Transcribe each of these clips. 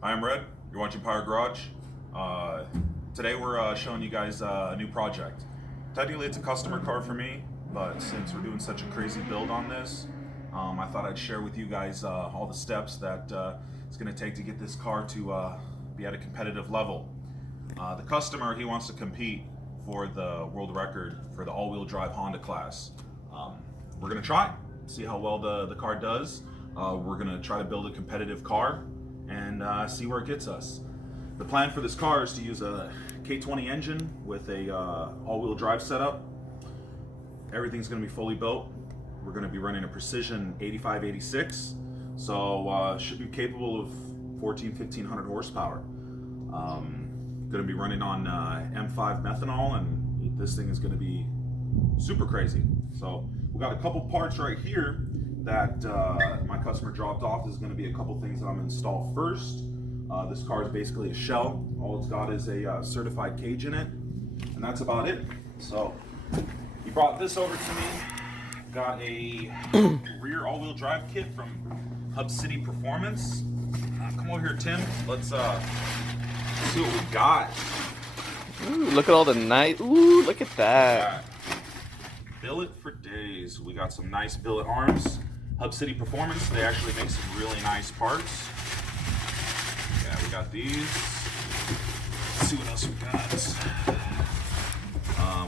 Hi, I'm Red. You're watching Power Garage. Today we're showing you guys a new project. Technically it's a customer car for me, but since we're doing such a crazy build on this, I thought I'd share with you guys all the steps that it's going to take to get this car to be at a competitive level. The customer, he wants to compete for the world record for the all-wheel drive Honda class. We're going to try, see how well the car does. We're going to try to build a competitive car and see where it gets us. The plan for this car is to use a K20 engine with a all-wheel drive setup. Everything's going to be fully built. We're going to be running a Precision 8586, so should be capable of 1500 horsepower. Going to be running on M5 methanol, and this thing is going to be super crazy. So we got a couple parts right here that my customer dropped off. There's going to be a couple things that I'm going to install first. This car is basically a shell. All it's got is a certified cage in it, and that's about it. So he brought this over to me. Got a rear all-wheel drive kit from Hub City Performance. Come over here, Tim. Let's see what we got. Ooh, look at all the nice. Ooh, look at that. Billet for days. We got some nice billet arms. Hub City Performance. They actually make some really nice parts. Yeah, we got these. Let's see what else we got.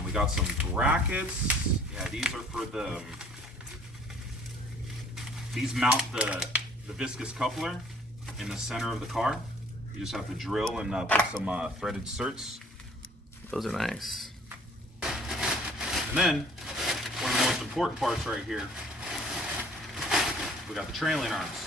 We got some brackets. Yeah, these are for these mount the viscous coupler in the center of the car. You just have to drill and put some threaded certs. Those are nice. And then, one of the most important parts right here, we got the trailing arms.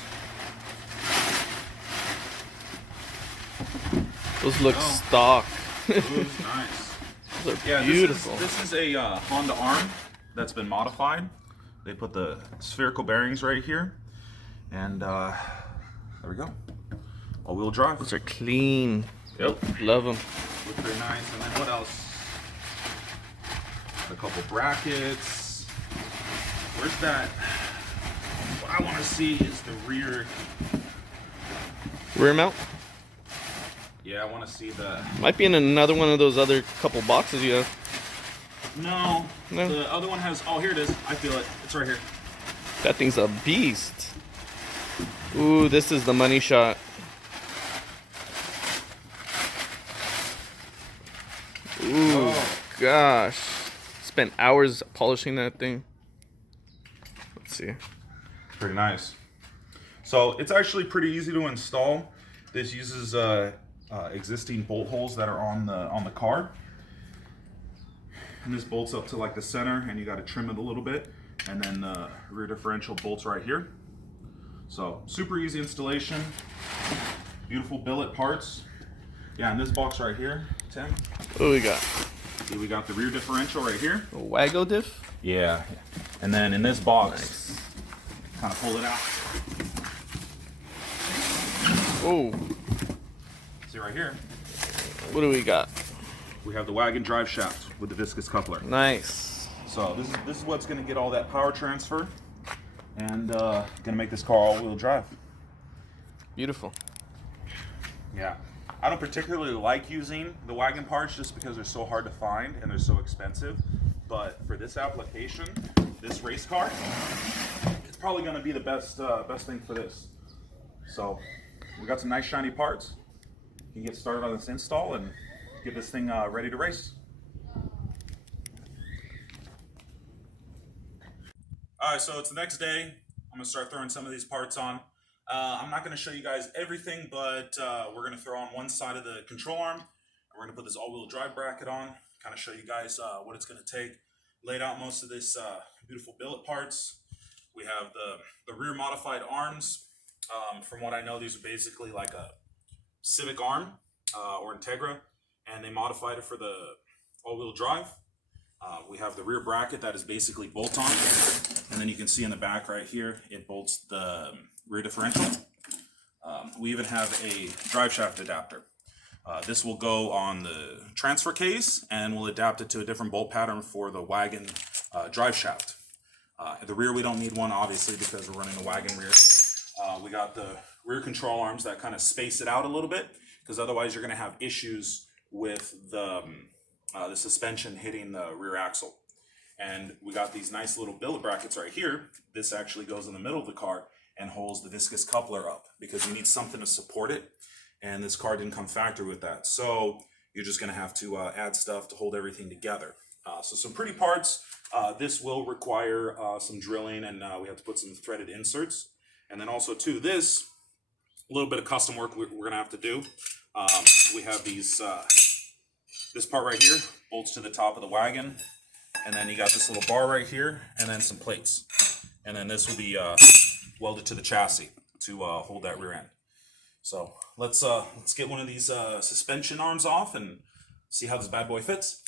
Those look stock. Those nice. Those are beautiful. This is a Honda arm that's been modified. They put the spherical bearings right here, and there we go. All-wheel drive. Those are clean. Yep. Love them. Look very nice. And then what else? Got a couple brackets. Where's that? What I want to see is the rear. Rear mount? Yeah, I want to see the. Might be in another one of those other couple boxes you have. No. No. The other one has. Oh, here it is. I feel it. It's right here. That thing's a beast. Ooh, this is the money shot. Ooh, gosh. Spent hours polishing that thing. Let's see. Pretty nice. So it's actually pretty easy to install. This uses existing bolt holes that are on the car, and this bolts up to like the center, and you got to trim it a little bit, and then the rear differential bolts right here. So super easy installation. Beautiful billet parts. Yeah, in this box right here, Tim. What do we got? See, we got the rear differential right here. A Wago diff? Yeah. And then in this box, Nice. kind of pull it out. Oh, See right here, what do we got? we have the wagon drive shaft with the viscous coupler. Nice. So this is what's going to get all that power transfer and going to make this car all-wheel drive. Beautiful. Yeah. I don't particularly like using the wagon parts just because they're so hard to find and they're so expensive. But for this application, this race car, it's probably going to be the best thing for this. So we got some nice shiny parts. You can get started on this install and get this thing ready to race. All right, so it's the next day. I'm gonna start throwing some of these parts on. I'm not gonna show you guys everything, but we're gonna throw on one side of the control arm. And we're gonna put this all-wheel drive bracket on, kind of show you guys what it's gonna take. Laid out most of this beautiful billet parts. We have the rear modified arms. From what I know, these are basically like a Civic arm or Integra, and they modified it for the all-wheel drive. We have the rear bracket that is basically bolt-on, and then you can see in the back right here, it bolts the rear differential. We even have a drive shaft adapter. This will go on the transfer case, and we'll adapt it to a different bolt pattern for the wagon drive shaft. The rear, we don't need one, obviously, because we're running a wagon rear. We got the rear control arms that kind of space it out a little bit, because otherwise you're going to have issues with the suspension hitting the rear axle. And we got these nice little billet brackets right here. This actually goes in the middle of the car and holds the viscous coupler up, because you need something to support it, and this car didn't come factory with that. So you're just going to have to add stuff to hold everything together. So some pretty parts. This will require some drilling, and we have to put some threaded inserts. And then also too, this, a little bit of custom work we're going to have to do. We have these, this part right here bolts to the top of the wagon. And then you got this little bar right here, and then some plates. And then this will be welded to the chassis to hold that rear end. So let's get one of these suspension arms off and see how this bad boy fits.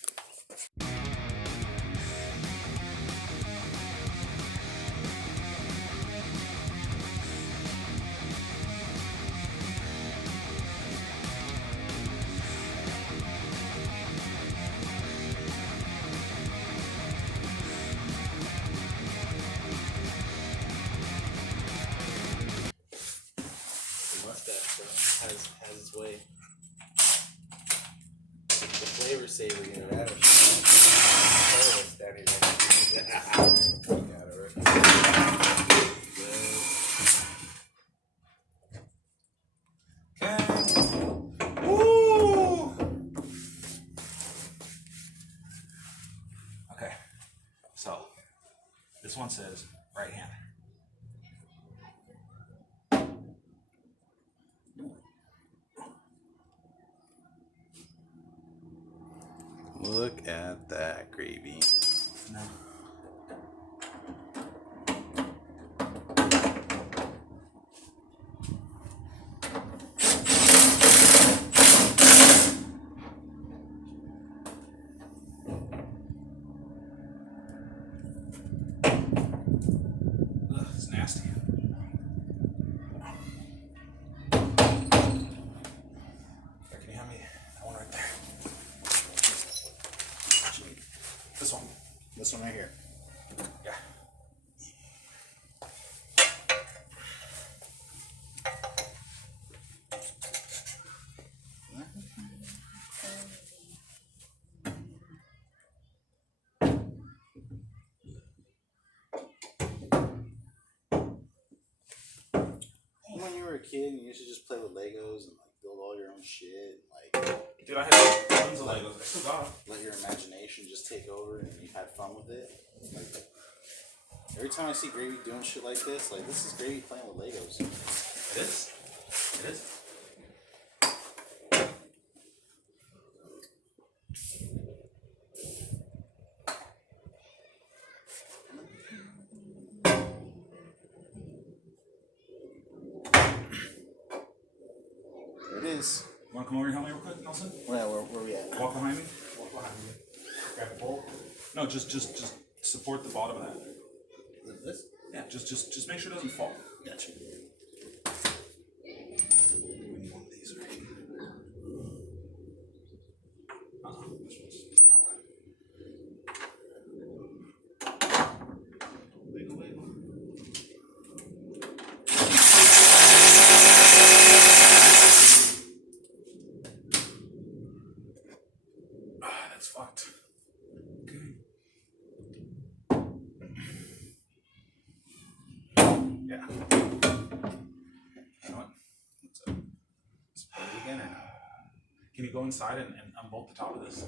Has its way. The flavor saver, you know, that was Woo! Okay, so this one says right hand. Look at that gravy. No. Ugh, it's nasty. Can you hand me that one right there? This one. This one right here. Yeah. When you were a kid, you used to just play with Legos and like build all your own shit. Like, Dude, I had tons of Legos. I still got them. let your imagination just take over, and you had fun with it. Like, every time I see Gravy doing shit like this is Gravy playing with Legos. It is. It is. There it is. You want to come over here and help me real quick, Nelson? Where we at? Walk behind me. Walk behind me. Grab the pole. No, just support the bottom of that. This? Yeah, just make sure it doesn't fall. Gotcha. We need one of these right here. This one's small. Wiggle, wiggle. That's fucked. Okay. Yeah. You know what? Let's put it again. Can you go inside and unbolt the top of this?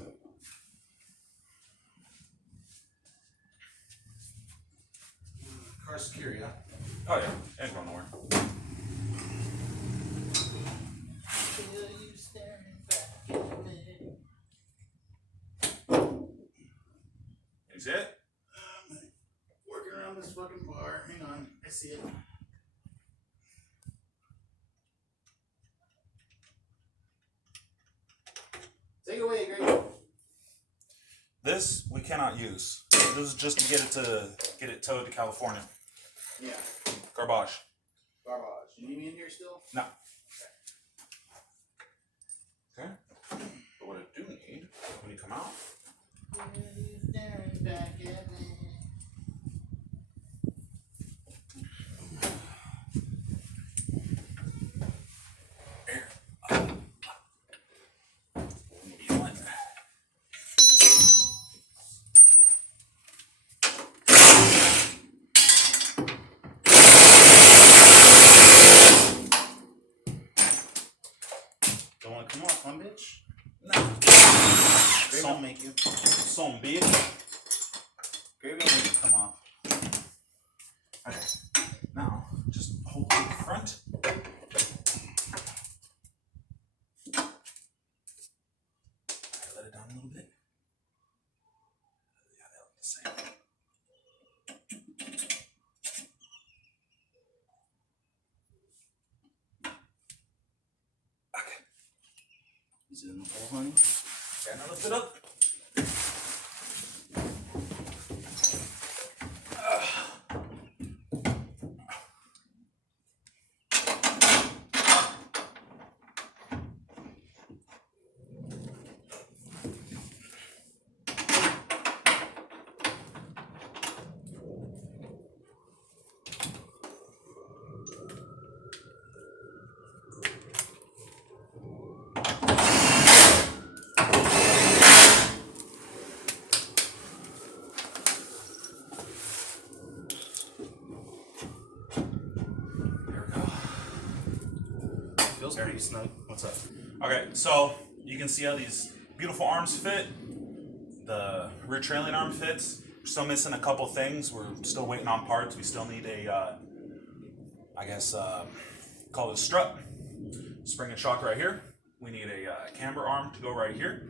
Car secure, yeah? Oh yeah, ain't going nowhere. Is it? Working around this fucking bar. Hang on, I see it. Take it away, Greg. This we cannot use. This is just to get it towed to California. Yeah. Garbage. Garbage. You need me in here still? No. Okay. But what I do need when you come out. You want fun, bitch? No. Gravy will make you. Some bitch. Gravy will make you come off. Okay. Now, just hold it in front. Let it down a little bit. Yeah, they look the same. Okay. Is it in the hole, honey? Okay, now lift it up. Feels pretty snug. What's up? Okay, so you can see how these beautiful arms fit. The rear trailing arm fits. We're still missing a couple things. We're still waiting on parts. We still need a, call it a strut. Spring and shock right here. We need a camber arm to go right here.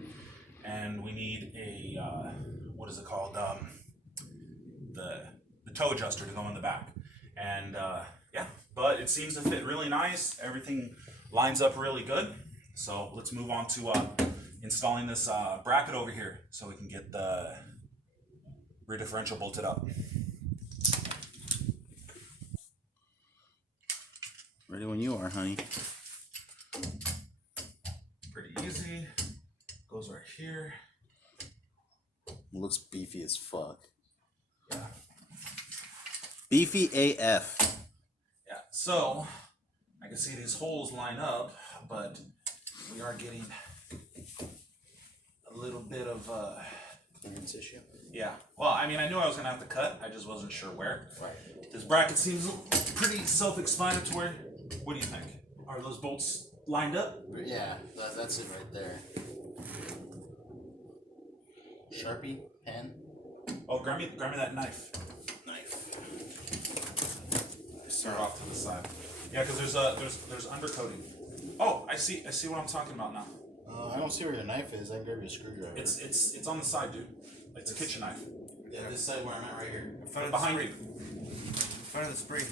And we need a, what is it called? The toe adjuster to go in the back. And yeah, but it seems to fit really nice. Everything lines up really good. So let's move on to installing this bracket over here so we can get the rear differential bolted up. Ready when you are, honey. Pretty easy. Goes right here. Looks beefy as fuck. Yeah. Beefy AF. Yeah. So I can see these holes line up, but we are getting a little bit of Clearance issue. yeah. Well, I mean, I knew I was gonna have to cut. I just wasn't sure where. Right. This bracket seems pretty self-explanatory. What do you think? Are those bolts lined up? Yeah, that's it right there. Sharpie, pen, Oh, grab me that knife. knife. Start off to the side. Yeah, because there's undercoating. Oh, I see what I'm talking about now. I don't see where your knife is. I can grab you a screwdriver. It's on the side, dude. It's a kitchen knife. Yeah, this side where I'm at right here. In front of Behind the you. spring. In front of the spring.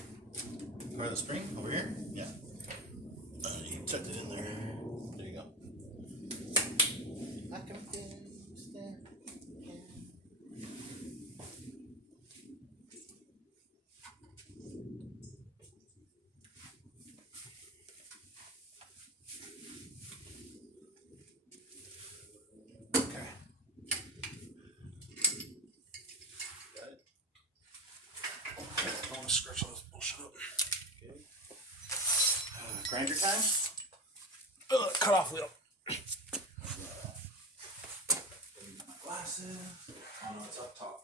Part of the spring over here? Yeah. You tucked it in there. There you go. I can stand. Okay. Got it. I don't want to scratch all this bullshit up. Okay. Grinder time? Cut off wheel. My glasses. Oh no, it's up top.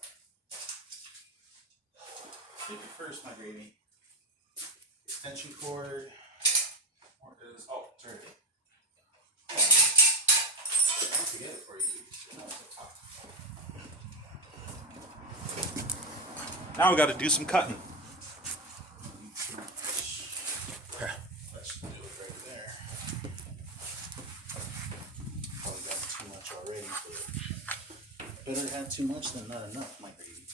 Safety first, my gravy. Extension cord. Where is? Oh, it's right here. I don't forget it for you. No, it's up top. Now we got to do some cutting. Let's do it right there. Probably got too much already, but better have too much than not enough, my gravy.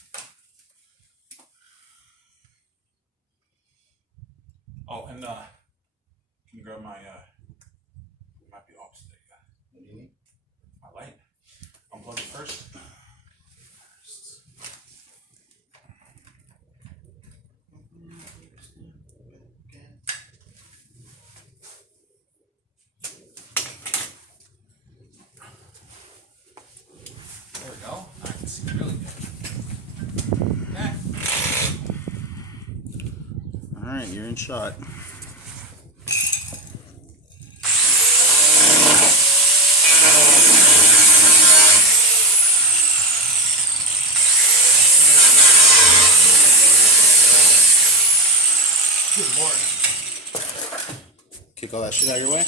Oh, and can you grab my it might be opposite. What do you need? My light. Unplug it first. There we go. I can see really good. Okay. Alright, you're in shot. Good morning. Kick all that shit out of your way.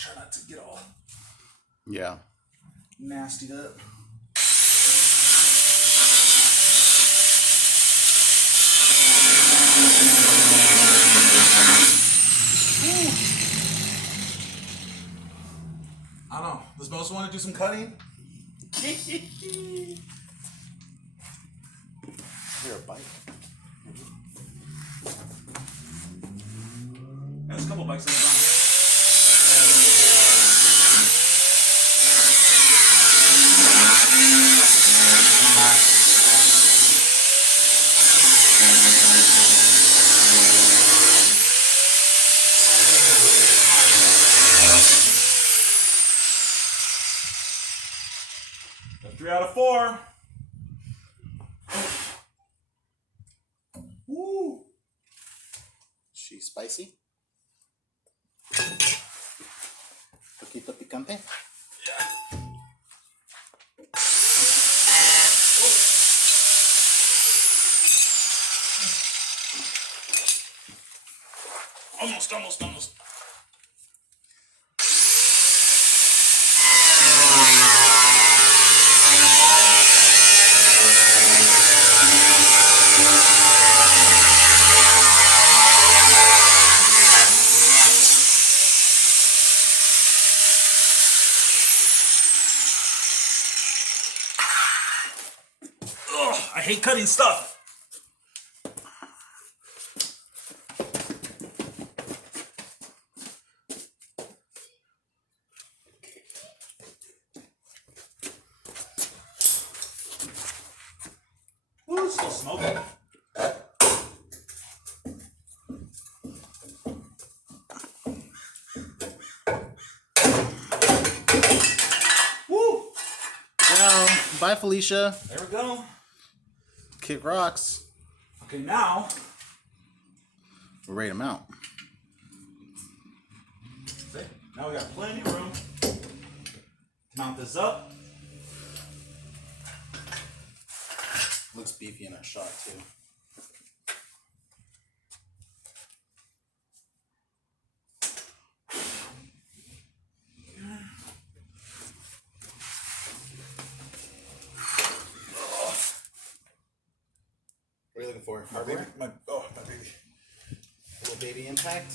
try not to get all Yeah. nastied up. I don't know. Does Moses want to do some cutting? You're a bike. There's a couple bikes that are down here. Got 3 out of 4. Woo! She's spicy. Poquito picante. Almost. Ugh, I hate cutting stuff. Ooh, it's still smoking. Woo! Well, bye, Felicia. There we go. Kick rocks. Okay, now We're ready to mount. see, now we got plenty of room. Mount this up. Looks beefy in our shot too. What are you looking for? Hardware? My baby. Little baby impact.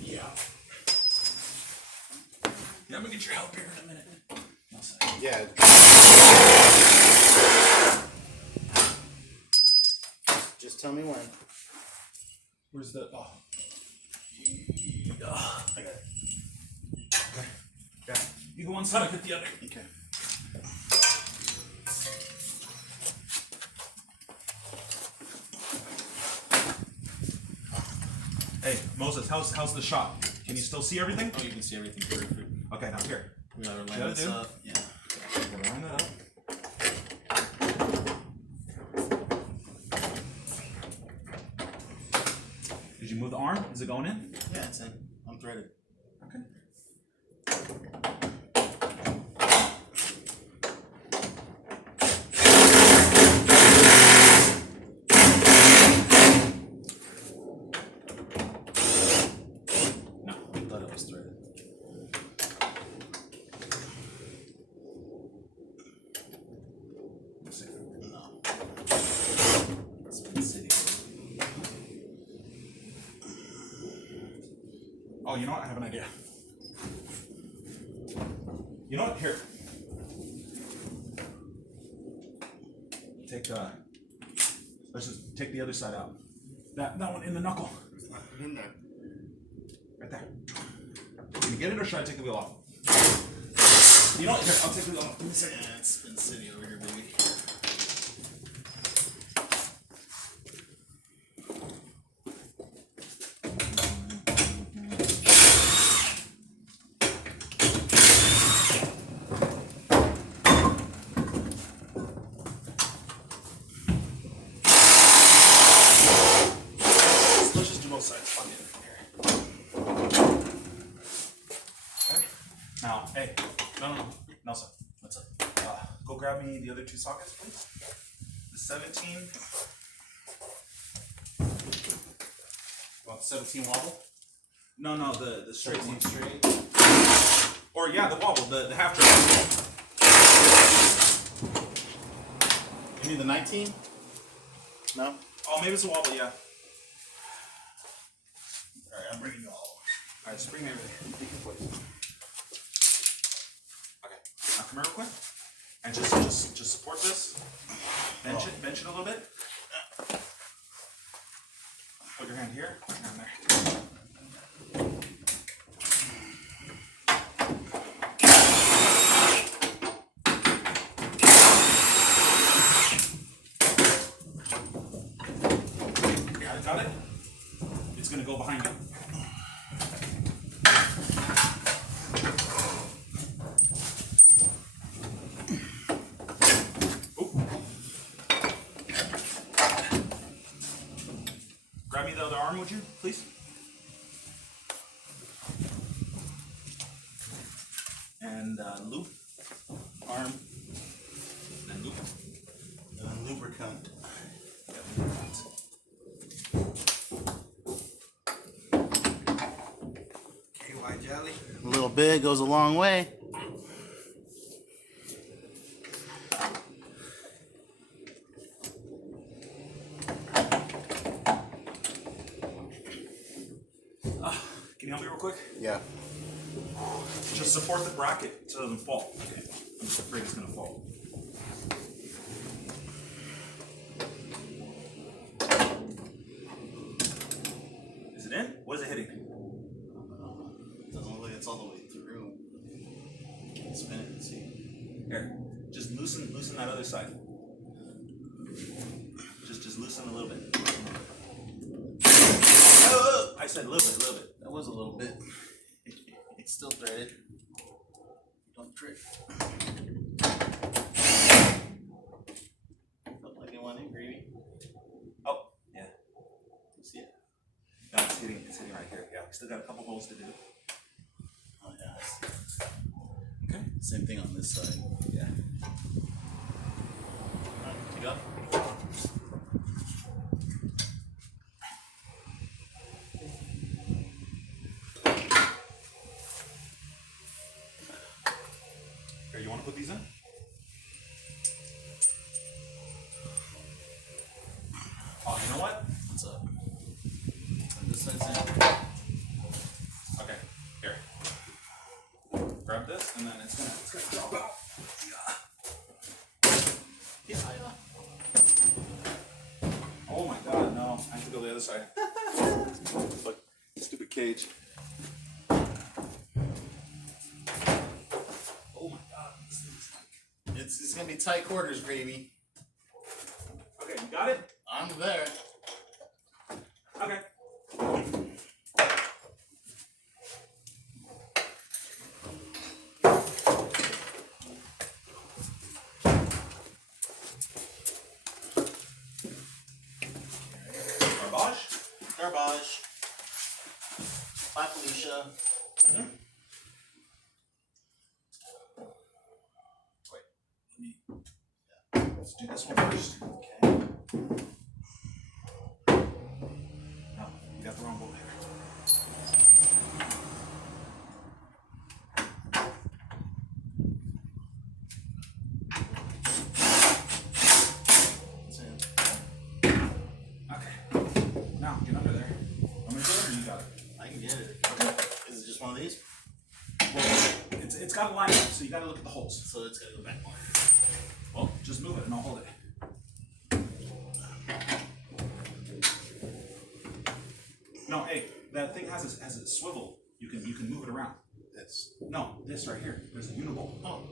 Yeah. Yeah, I'm gonna get your help here in a minute. One sec. Yeah. Just tell me when. Where's the I got it. Okay. Yeah. You go one side, I hit the other. Okay. Hey, Moses, how's the shot? Can you still see everything? Oh, you can see everything perfect. Okay, now here. We gotta You line gotta this do? up. Yeah. Gotta line that up. Did you move the arm? Is it going in? Yeah, it's in. I'm threaded. Okay. No, I thought it was threaded. Let's see. No. It's been sitting. Oh, you know what? I have an idea. You know what? Here. Take let's just take the other side out. That one in the knuckle. In there. Right there. Can you get it or should I take the wheel off? You know what? Here, I'll take the wheel off. Give me a second. Yeah, it's been sitting over here, baby. Let's just do both sides. Fuck it. Here. Okay. Now, hey, No, Nelson. What's up? Go grab me the other two sockets, please. The 17. Want 17 wobble? No, the straight one. Straight. Or yeah, the wobble, the half drive. You mean the 19? No? Oh, maybe it's a wobble, yeah. Alright, I'm bringing you all. Alright, just bring me everything. Take your place. Okay, now come here real quick. And just support this. Bench it a little bit. Put your hand here, put your hand there. Got it? It's gonna go behind you. Grab me the other arm, would you, please? And loop, arm, and loop. And lubricant. KY jelly. A little bit goes a long way. Can you help me real quick? Yeah. Just support the bracket so it doesn't fall. Okay. I'm just afraid it's gonna fall. Is it in? What is it hitting? Doesn't look like it's all the way through. Spin it and see. Here. Just loosen that other side. Just loosen a little bit. Oh, I said a little bit. That was a little bit. It's still threaded. Don't trip. Felt like it went in, Gravy. Oh, yeah. You see it? No, it's hitting right here. Yeah, we still got a couple holes to do. Oh yeah. Okay. Same thing on this side. Yeah. Alright, you go. Here, you want to put these in? Oh, you know what? What's up? And this side's in. Okay, here. Grab this, and then it's gonna drop out. Yeah. Oh my god, no. I have to go the other side. Look, stupid cage. Oh my god, this thing's like... It's gonna be tight quarters, Gravy. Okay, you got it? I'm there. Okay. Garbage. Bye, Felicia. Mm-hmm. Wait, let's do this one first. Okay. No, you got the wrong bolt here. It's in. Okay. Now, get under there. Want me to do it or you got it? I can get it. Is it just one of these? Well, it's got to line up, so you got to look at the holes. So it's gonna go back more. Well, just move it and I'll hold it. No, hey, that thing has a swivel. You can move it around. This. No, this right here. There's a unibolt. Oh.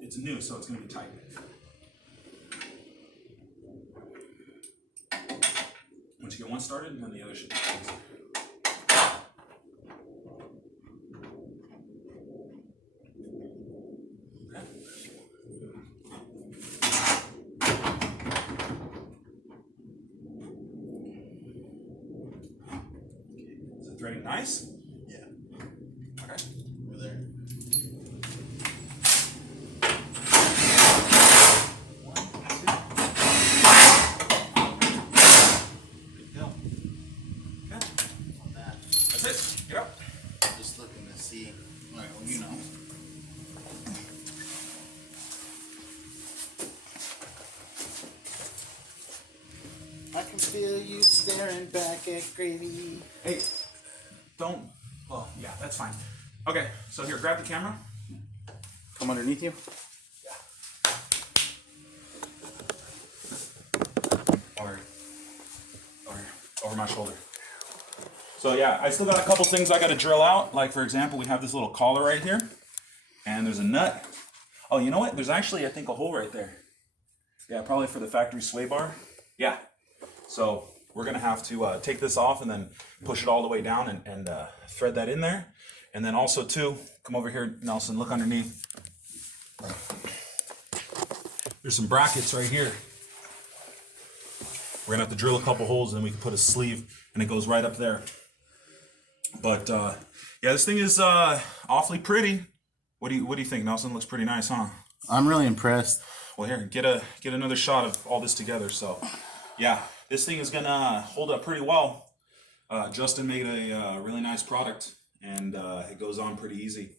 It's new, so it's gonna be tight. Once you get one started, then the other should be easy. Okay. Is it threading nice? Yeah. feel you staring back at gravy. Hey, don't. Well, yeah, that's fine. Okay, so here, grab the camera. Come underneath you. Over my shoulder. So yeah, I still got a couple things I got to drill out. Like for example, we have this little collar right here, and there's a nut. Oh, you know what? There's actually, I think, a hole right there. Yeah, probably for the factory sway bar. Yeah. So we're gonna have to take this off and then push it all the way down and thread that in there. And then also too, come over here, Nelson. Look underneath. There's some brackets right here. We're gonna have to drill a couple holes and then we can put a sleeve and it goes right up there. But yeah, this thing is awfully pretty. What do you think, Nelson? Looks pretty nice, huh? I'm really impressed. Well, here, get another shot of all this together. So yeah, this thing is gonna hold up pretty well. Justin made a really nice product and it goes on pretty easy.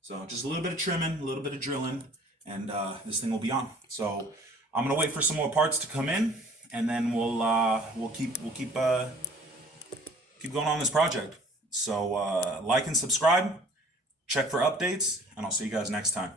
So just a little bit of trimming, a little bit of drilling, and this thing will be on. So I'm gonna wait for some more parts to come in, and then we'll keep going on this project. So like and subscribe, check for updates, and I'll see you guys next time.